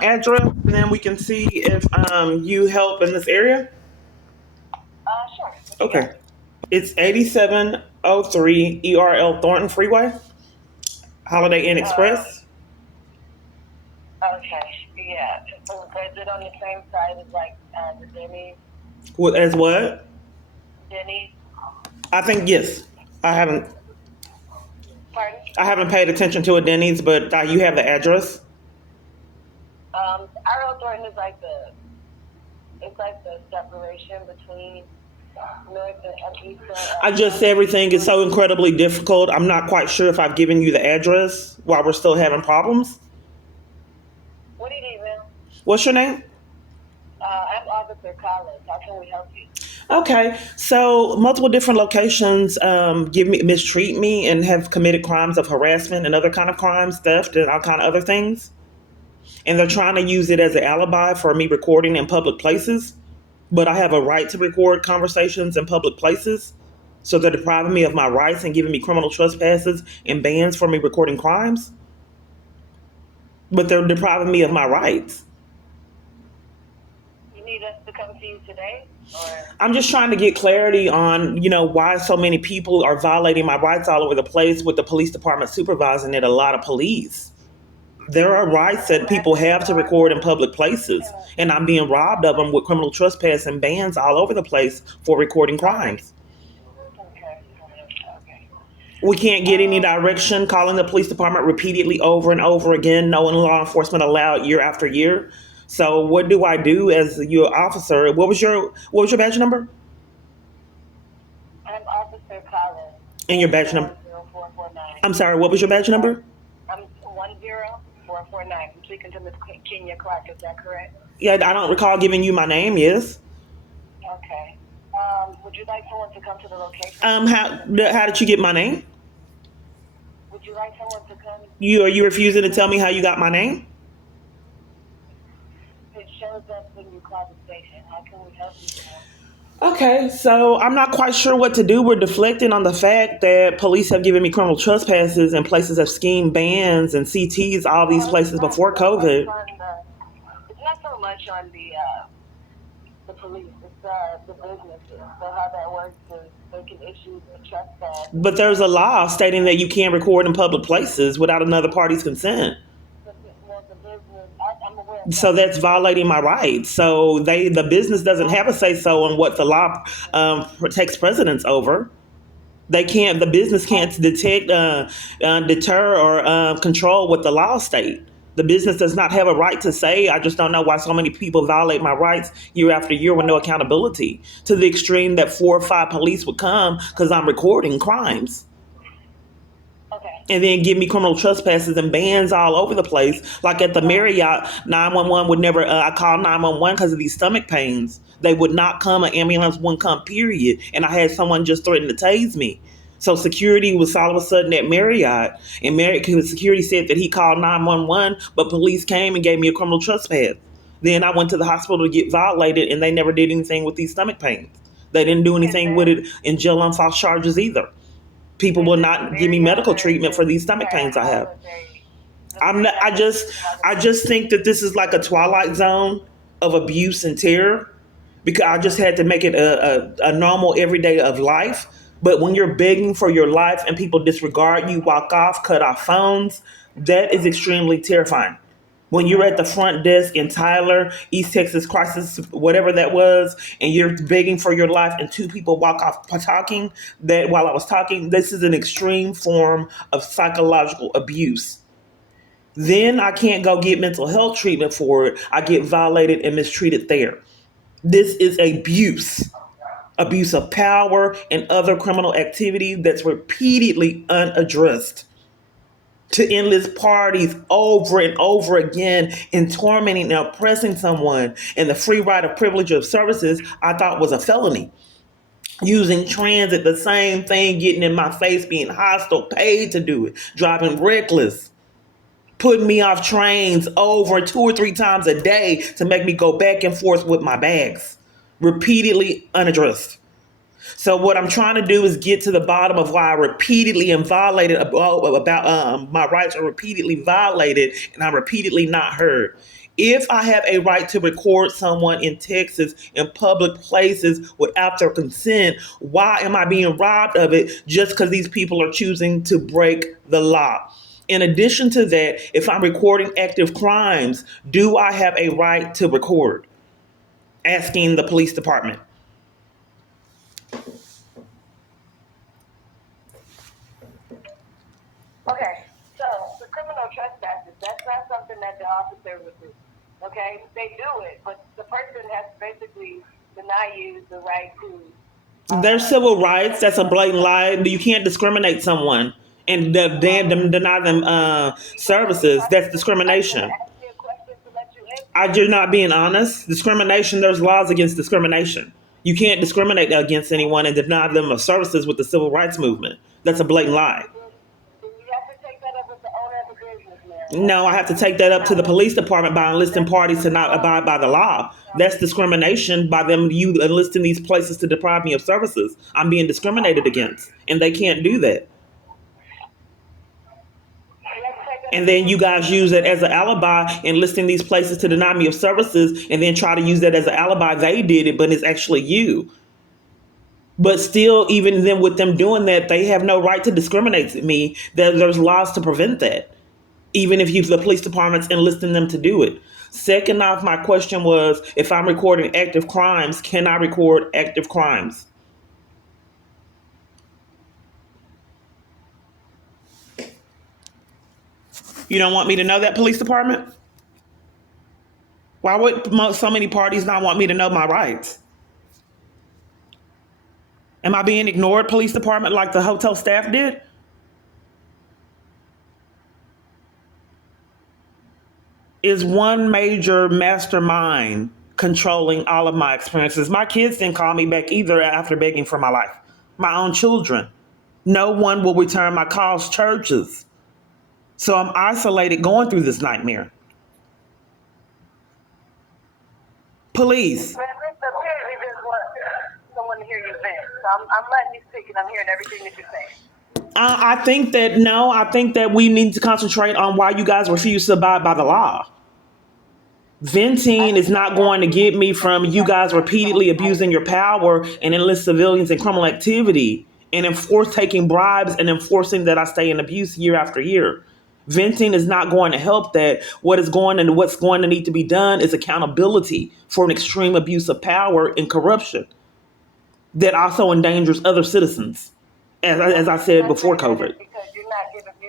my address, and then we can see if you help in this area? Sure. What you Okay. got? It's 8703 ERL Thornton Freeway, Holiday Inn Express. Okay. Yeah. So is it on the same side as like the As what? Denny's? I think yes. I haven't Pardon? I haven't paid attention to a Denny's, but you have the address. RL Thornton is like the separation between north and east. I just everything is so incredibly difficult. I'm not quite sure if I've given you the address while we're still having problems. What do you need, ma'am? What's your name? I'm Officer Collins. How can we help you? Okay, so multiple different locations mistreat me and have committed crimes of harassment and other kind of crimes, theft and all kind of other things. And they're trying to use it as an alibi for me recording in public places. But I have a right to record conversations in public places. So they're depriving me of my rights and giving me criminal trespasses and bans for me recording crimes. But they're depriving me of my rights. You need us to come to you today? Or I'm just trying to get clarity on, why so many people are violating my rights all over the place with the police department supervising it, a lot of police. There are rights that people have to record in public places, and I'm being robbed of them with criminal trespass and bans all over the place for recording crimes. okay. Okay. We can't get any direction, calling the police department repeatedly over and over again, no law enforcement allowed year after year. So what do I do as your officer? What was your badge number? I'm Officer Collins. And your badge number? 10449. I'm sorry, what was your badge number? I'm 10449. I'm speaking to Miss Kenya Clark. Is that correct? Yeah, I don't recall giving you my name, yes. Okay. Would you like someone to come to the location? How did you get my name? Would you like someone to come? Are you refusing to tell me how you got my name? It shows up when you call the station. How can we help you? Okay, so I'm not quite sure what to do. We're deflecting on the fact that police have given me criminal trespasses and places have schemed bans and CTs, all these places before COVID. It's not so much on the police. It's the businesses. So how that works is they can issue a trespass. But there's a law stating that you can't record in public places without another party's consent. Well, the business, I'm aware. So that's violating my rights. So the business doesn't have a say so on what the law takes precedence over. They can't. The business can't detect, deter, or control what the law state. The business does not have a right to say. I just don't know why so many people violate my rights year after year with no accountability. To the extreme that 4 or 5 police would come because I'm recording crimes. Okay. And then give me criminal trespasses and bans all over the place. Like at the Marriott, 911 would never, I called 911 because of these stomach pains. They would not come, an ambulance wouldn't come, period. And I had someone just threaten to tase me. So security was all of a sudden at Marriott. And security said that he called 911, but police came and gave me a criminal trespass. Then I went to the hospital to get violated and they never did anything with these stomach pains. They didn't do anything with it in jail on false charges either. People will not give me medical treatment for these stomach pains I have. I'm not, I just think that this is like a twilight zone of abuse and terror because I just had to make it a normal everyday of life. But when you're begging for your life and people disregard you, walk off, cut off phones, that is extremely terrifying. When you're at the front desk in Tyler, East Texas Crisis, whatever that was, and you're begging for your life and 2 people walk off talking, that while I was talking, this is an extreme form of psychological abuse. Then I can't go get mental health treatment for it. I get violated and mistreated there. This is abuse of power and other criminal activity that's repeatedly unaddressed, to endless parties over and over again and tormenting and oppressing someone. And the free right of privilege of services I thought was a felony. Using transit, the same thing, getting in my face, being hostile, paid to do it, driving reckless, putting me off trains over 2 or 3 times a day to make me go back and forth with my bags, repeatedly unaddressed. So what I'm trying to do is get to the bottom of why I repeatedly am violated about my rights are repeatedly violated and I'm repeatedly not heard. If I have a right to record someone in Texas in public places without their consent, why am I being robbed of it just because these people are choosing to break the law? In addition to that, if I'm recording active crimes, do I have a right to record? Asking the police department. Okay, so the criminal trespasses, that's not something that the officer would do. Okay, they do it, but the person has to basically deny you the right to. There's civil rights. That's a blatant lie. You can't discriminate someone and deny them services. That's discrimination. Ask me a question to let you answer. You're not being honest. Discrimination. There's laws against discrimination. You can't discriminate against anyone and deny them of services with the civil rights movement. That's a blatant lie. Then you have to take that up with the owner of the business, man. No, I have to take that up to the police department by enlisting parties to not abide by the law. That's discrimination by them you enlisting these places to deprive me of services. I'm being discriminated against, and they can't do that. And then you guys use it as an alibi, enlisting these places to deny me of services, and then try to use that as an alibi. They did it, but it's actually you. But still, even then, with them doing that, they have no right to discriminate me. There's laws to prevent that, even if the police department's enlisting them to do it. Second off, my question was, if I'm recording active crimes, can I record active crimes? You don't want me to know that, police department? Why would so many parties not want me to know my rights? Am I being ignored, police department, like the hotel staff did? Is one major mastermind controlling all of my experiences? My kids didn't call me back either after begging for my life. My own children. No one will return my calls, churches. So I'm isolated going through this nightmare. Police. Apparently there's someone to hear you vent. So I'm letting you speak and I'm hearing everything that you're saying. I think that we need to concentrate on why you guys refuse to abide by the law. Venting is not going to get me from you guys repeatedly abusing your power and enlist civilians in criminal activity and enforce taking bribes and enforcing that I stay in abuse year after year. Venting is not going to help that. What's going to need to be done is accountability for an extreme abuse of power and corruption that also endangers other citizens, as I said before COVID. Because you're not giving me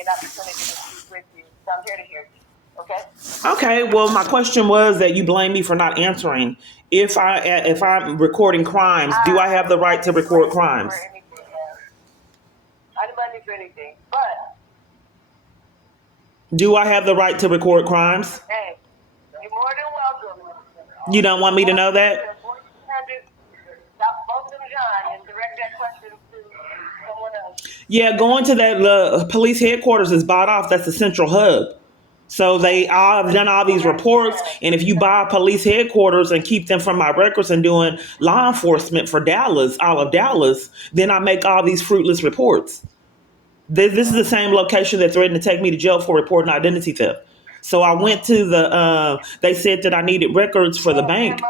an opportunity to speak with you. So I'm here to hear you. Okay. Okay. Well, my question was that you blame me for not answering. If I'm recording crimes, do I have the right to record crimes? I didn't blame you for anything, but do I have the right to record crimes? hey, you're more than welcome. You don't want me to know that? Stop both of them, John, and direct that question to someone else. Yeah, going to that police headquarters is bought off. That's the central hub. So they all have done all these reports, and if you buy police headquarters and keep them from my records and doing law enforcement for Dallas, all of Dallas, then I make all these fruitless reports. This is the same location that threatened to take me to jail for reporting identity theft. So I went to they said that I needed records for the bank.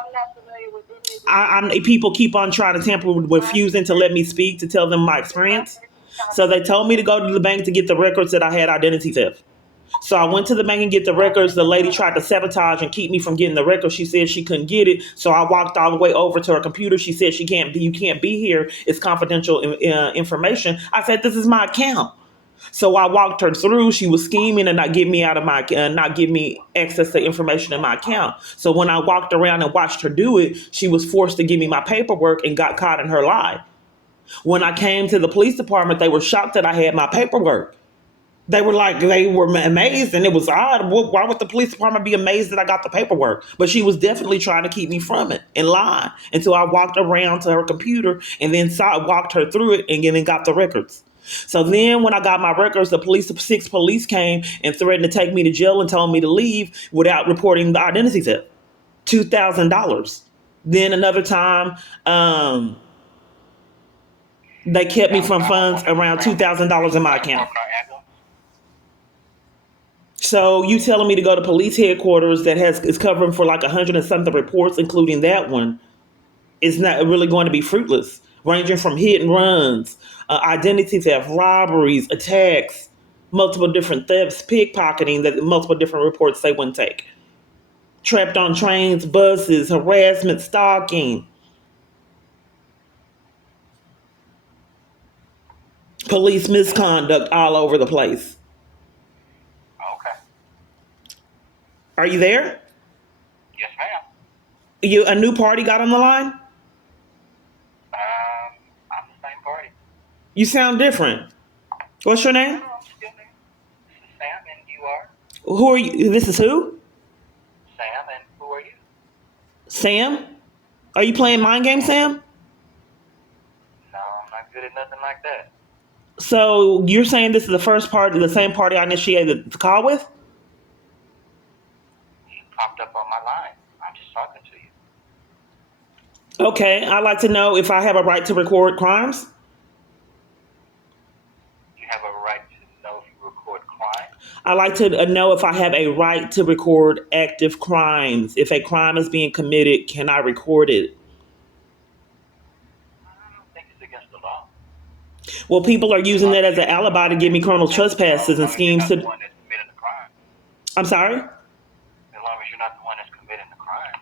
People keep on trying to tamper with refusing to let me speak to tell them my experience. So they told me to go to the bank to get the records that I had identity theft. So I went to the bank and get the records. The lady tried to sabotage and keep me from getting the records. She said she couldn't get it. So I walked all the way over to her computer. She said you can't be here. It's confidential information. I said, this is my account. So I walked her through. She was scheming and not give me access to information in my account. So when I walked around and watched her do it, she was forced to give me my paperwork and got caught in her lie. When I came to the police department, they were shocked that I had my paperwork. They were amazed, and it was odd. Why would the police department be amazed that I got the paperwork? But she was definitely trying to keep me from it and lie. And so I walked around to her computer and then walked her through it and then got the records. So then when I got my records, six police came and threatened to take me to jail and told me to leave without reporting the identity theft. $2,000. Then another time, They kept me from funds around $2,000 in my account. So you telling me to go to police headquarters that is covering for like 100 and something reports, including that one, is not really going to be fruitless, ranging from hit and runs, identity theft, robberies, attacks, multiple different thefts, pickpocketing, that multiple different reports they wouldn't take. Trapped on trains, buses, harassment, stalking, police misconduct all over the place. Okay. Are you there? Yes, ma'am. A new party got on the line? I'm the same party. You sound different. What's your name? I'm still there. This is Sam, and you are? Who are you? This is who? Sam, and who are you? Sam? Are you playing mind games, Sam? No, I'm not good at nothing like that. So you're saying this is the first party, the same party I initiated the call with? You popped up on my line. I'm just talking to you. Okay, I'd like to know if I have a right to record crimes. You have a right to know if you record crime. I'd like to know if I have a right to record active crimes. If a crime is being committed, can I record it? I don't think it's against the law. Well, people are using that as an alibi to give me criminal trespasses and schemes to. to. The one that's committing the crime. I'm sorry? As long as you're not the one that's committing the crime.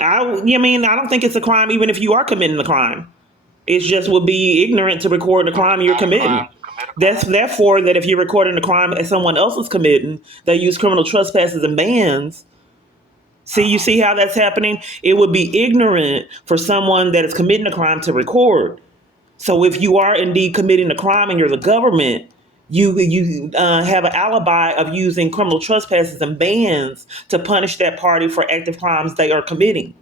I don't think it's a crime even if you are committing the crime. It just would be ignorant to record the crime you're committing. That's therefore that if you're recording the crime as someone else is committing, they use criminal trespasses and bans. See, you see how that's happening? It would be ignorant for someone that is committing a crime to record. So if you are indeed committing a crime and you're the government, you have an alibi of using criminal trespasses and bans to punish that party for active crimes they are committing.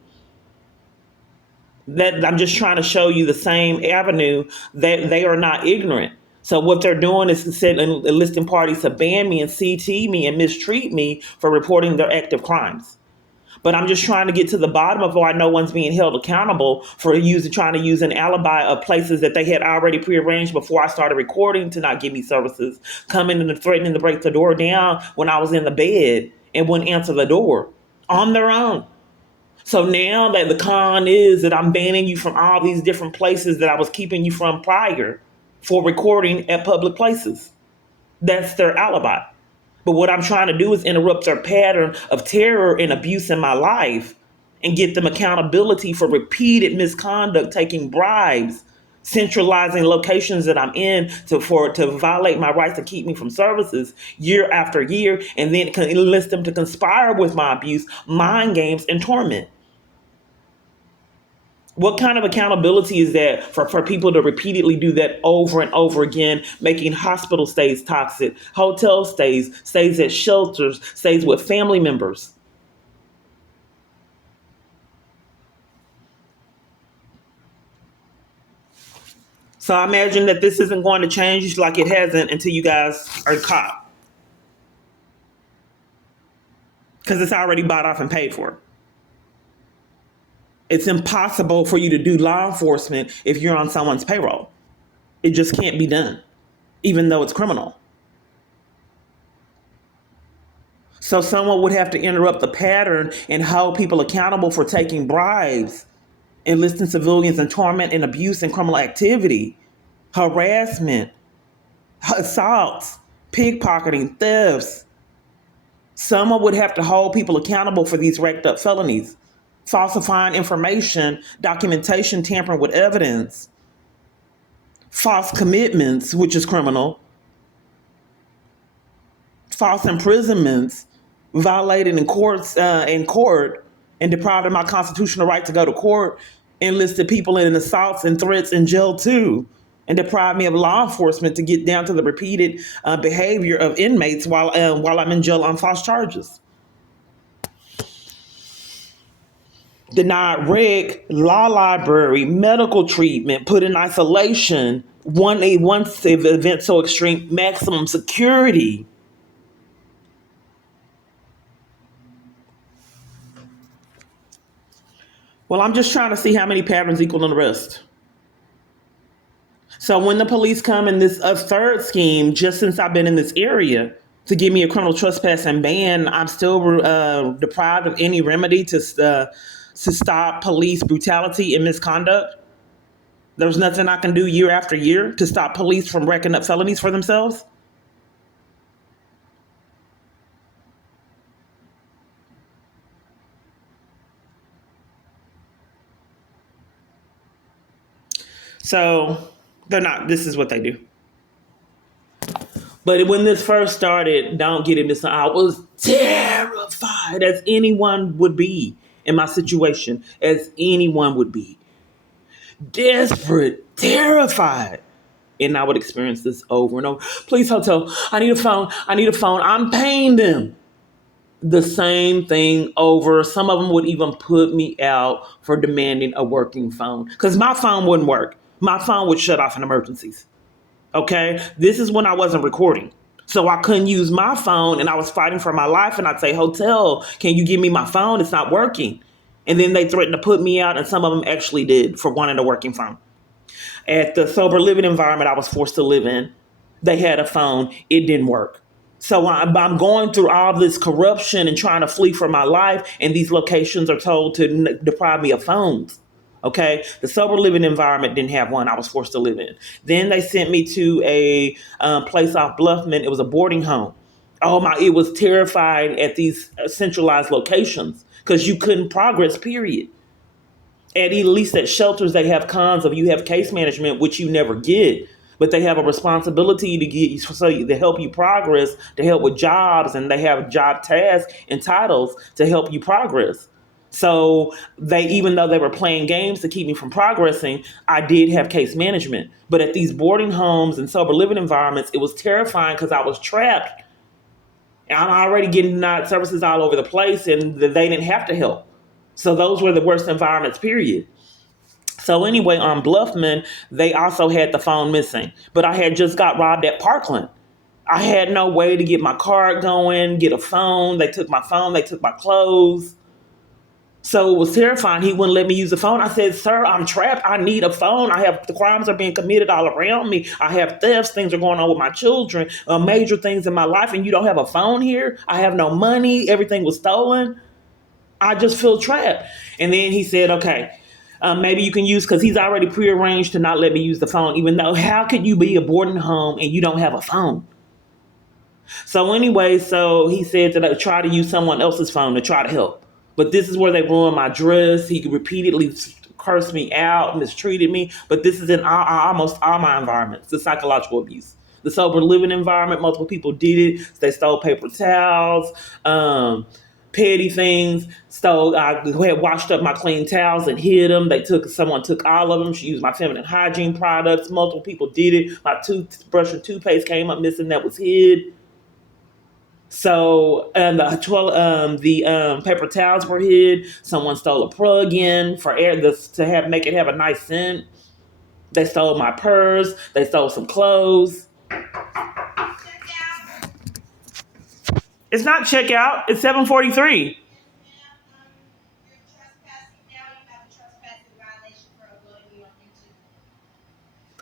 That I'm just trying to show you the same avenue that they are not ignorant. So what they're doing is enlisting parties to ban me and CT me and mistreat me for reporting their active crimes. But I'm just trying to get to the bottom of why no one's being held accountable for trying to use an alibi of places that they had already prearranged before I started recording to not give me services, coming and threatening to break the door down when I was in the bed and wouldn't answer the door on their own. So now that the con is that I'm banning you from all these different places that I was keeping you from prior for recording at public places. That's their alibi. But what I'm trying to do is interrupt their pattern of terror and abuse in my life and get them accountability for repeated misconduct, taking bribes, centralizing locations that I'm in to violate my rights to keep me from services year after year, and then enlist them to conspire with my abuse, mind games, and torment. What kind of accountability is that for people to repeatedly do that over and over again, making hospital stays toxic, hotel stays, stays at shelters, stays with family members? So I imagine that this isn't going to change like it hasn't until you guys are caught. Because it's already bought off and paid for. It's impossible for you to do law enforcement if you're on someone's payroll. It just can't be done, even though it's criminal. So someone would have to interrupt the pattern and hold people accountable for taking bribes, enlisting civilians in torment and abuse and criminal activity, harassment, assaults, pickpocketing, thefts. Someone would have to hold people accountable for these racked up felonies, falsifying information, documentation, tampering with evidence, false commitments, which is criminal, false imprisonments, violated in court, and deprived of my constitutional right to go to court, enlisted people in assaults and threats in jail too, and deprived me of law enforcement to get down to the repeated behavior of inmates while I'm in jail on false charges. Denied rec, law library, medical treatment, put in isolation, one event so extreme, maximum security. Well, I'm just trying to see how many patterns equal the rest. So when the police come in this a third scheme, just since I've been in this area to give me a criminal trespass and ban, I'm still deprived of any remedy to stop police brutality and misconduct. There's nothing I can do year after year to stop police from racking up felonies for themselves. So they're not. This is what they do. But when this first started, don't get it mistaken. I was terrified, as anyone would be in my situation, as anyone would be. Desperate, terrified. And I would experience this over and over. Please, hotel, I need a phone. I need a phone. I'm paying them. The same thing over. Some of them would even put me out for demanding a working phone because my phone wouldn't work. My phone would shut off in emergencies. Okay, this is when I wasn't recording. So I couldn't use my phone and I was fighting for my life. And I'd say, hotel, can you give me my phone? It's not working. And then they threatened to put me out, and some of them actually did for wanting a working phone. At the sober living environment I was forced to live in, they had a phone. It didn't work. So I'm going through all this corruption and trying to flee for my life, and these locations are told to deprive me of phones. Okay, the sober living environment didn't have one. I was forced to live in. Then they sent me to a place off Bluffman. It was a boarding home. Oh my! It was terrifying at these centralized locations because you couldn't progress. Period. At least at shelters, they have cons of you have case management, which you never get, but they have a responsibility to get you to help you progress, to help with jobs, and they have job tasks and titles to help you progress. So they, even though they were playing games to keep me from progressing, I did have case management. But at these boarding homes and sober living environments, it was terrifying because I was trapped. And I'm already getting denied services all over the place, and they didn't have to help. So those were the worst environments, period. So anyway, on Bluffman, they also had the phone missing. But I had just got robbed at Parkland. I had no way to get my card going, get a phone. They took my phone, they took my clothes. So it was terrifying. He wouldn't let me use the phone. I said, sir, I'm trapped. I need a phone. The crimes are being committed all around me. I have thefts. Things are going on with my children, major things in my life. And you don't have a phone here. I have no money. Everything was stolen. I just feel trapped. And then he said, okay, maybe you can use, because he's already prearranged to not let me use the phone, even though how could you be a boarding home and you don't have a phone? So anyway, so he said that I try to use someone else's phone to try to help. But this is where they ruined my dress. He repeatedly cursed me out, mistreated me. But this is in almost all my environments, the psychological abuse. The sober living environment, multiple people did it. They stole paper towels, petty things. I had washed up my clean towels and hid them. Someone took all of them. She used my feminine hygiene products. Multiple people did it. My toothbrush and toothpaste came up missing, that was hid. So the paper towels were hid. Someone stole a plug-in for air to make it have a nice scent. They stole my purse. They stole some clothes. It's not checkout. It's 7:43.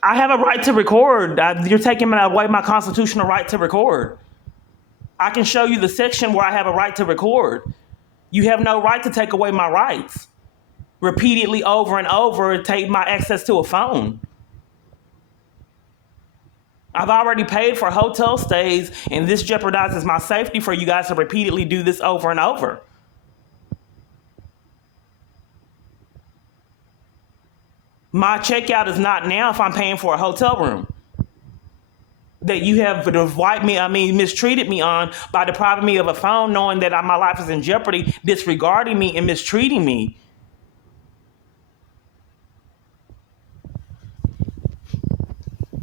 I have a right to record. You're taking away my constitutional right to record. I can show you the section where I have a right to record. You have no right to take away my rights. Repeatedly over and over, take my access to a phone. I've already paid for hotel stays, and this jeopardizes my safety for you guys to repeatedly do this over and over. My checkout is not now if I'm paying for a hotel room that you have mistreated me on by depriving me of a phone, knowing that my life is in jeopardy, disregarding me and mistreating me.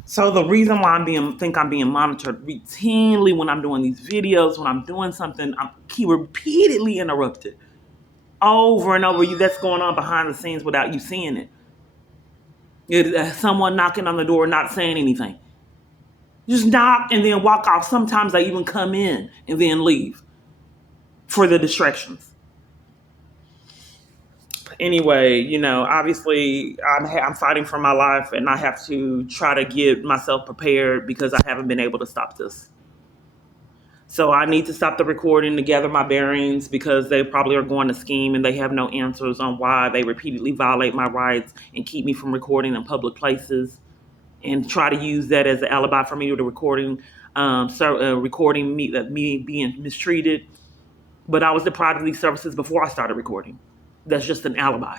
So the reason why I'm being monitored routinely when I'm doing these videos, when I'm doing something, I'm repeatedly interrupted over and over. That's going on behind the scenes without you seeing it. Someone knocking on the door, not saying anything. Just knock and then walk off. Sometimes they even come in and then leave for the distractions. Anyway, obviously I'm fighting for my life, and I have to try to get myself prepared because I haven't been able to stop this. So I need to stop the recording to gather my bearings because they probably are going to scheme and they have no answers on why they repeatedly violate my rights and keep me from recording in public places, and try to use that as an alibi for me to recording, recording me being mistreated. But I was deprived of these services before I started recording. That's just an alibi.